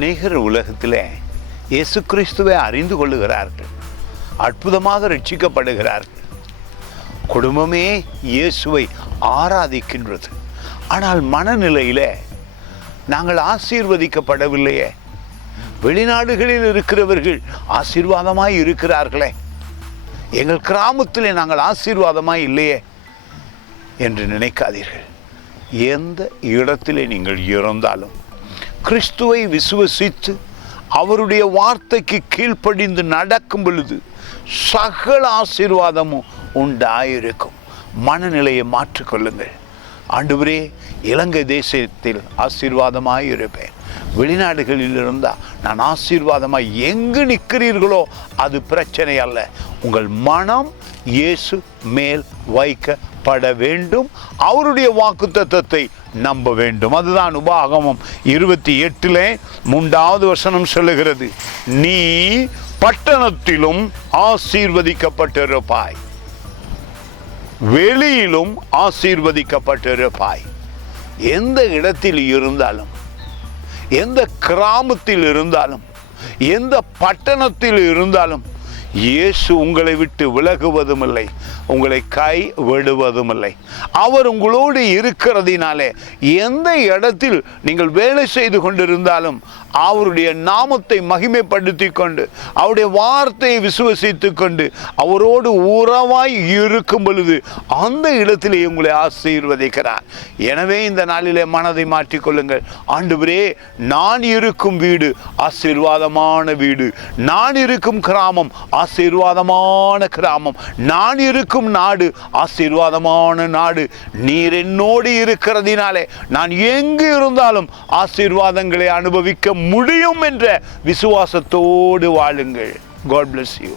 அநேகர் உலகத்திலே இயேசு கிறிஸ்துவை அறிந்து கொள்ளுகிறார்கள், அற்புதமாக ரட்சிக்கப்படுகிறார்கள். குடும்பமே இயேசுவை ஆராதிக்கின்றது. ஆனால் மனநிலையில் நாங்கள் ஆசீர்வதிக்கப்படவில்லையே. வெளிநாடுகளில் இருக்கிறவர்கள் ஆசீர்வாதமாய் இருக்கிறார்களே, எங்கள் கிராமத்திலே நாங்கள் ஆசீர்வாதமாய் இல்லையே என்று நினைக்காதீர்கள். எந்த இடத்திலே நீங்கள் இருந்தாலும் கிறிஸ்துவை விசுவசித்து அவருடைய வார்த்தைக்கு கீழ்ப்படிந்து நடக்கும் பொழுது சகல ஆசீர்வாதமும் உண்டாயிருக்கும். மனநிலையை மாற்றிக்கொள்ளுங்கள். ஆண்டவரே, இலங்கை தேசத்தில் ஆசீர்வாதமாய் இருப்பேன், வெளிநாடுகளில் இருந்தால் நான் ஆசீர்வாதமாய் எங்கு நிற்கிறீர்களோ அது பிரச்சனை அல்ல. உங்கள் மனம் இயேசு மேல் வைக்கப்பட வேண்டும். அவருடைய வாக்குத்தத்தத்தை நம்ப வேண்டும். அதுதான் உபாகமம் 28:3 வசனம் சொல்லுகிறது, நீ பட்டணத்திலும் ஆசீர்வதிக்கப்பட்டிருப்பாய், வெளியிலும் ஆசீர்வதிக்கப்பட்டிருப்பாய். எந்த இடத்தில் இருந்தாலும், எந்த கிராமத்தில் இருந்தாலும், எந்த பட்டணத்தில் இருந்தாலும் இயேசு உங்களை விட்டு விலகுவதும் இல்லை, உங்களை கை விடுவதும் இல்லை. அவர் உங்களோடு இருக்கிறதினாலே எந்த இடத்தில் நீங்கள் வேலை செய்து கொண்டிருந்தாலும் அவருடைய நாமத்தை மகிமைப்படுத்தி கொண்டு அவருடைய வார்த்தையை விசுவசித்து கொண்டு அவரோடு உறவாய் இருக்கும் பொழுது அந்த இடத்திலே உங்களை ஆசீர்வதிக்கிறார். எனவே இந்த நாளிலே மனதை மாற்றிக்கொள்ளுங்கள். ஆண்டவரே, நான் இருக்கும் வீடு ஆசீர்வாதமான வீடு, நான் இருக்கும் கிராமம் ஆசீர்வாதமான கிராமம், நான் இருக்கும் நாடு ஆசீர்வாதமான நாடு. நீர் என்னோடு இருக்கிறதினாலே நான் எங்கு இருந்தாலும் ஆசீர்வாதங்களை அனுபவிக்க முடியும் என்ற விசுவாசத்தோடு வாழுங்கள். God bless you.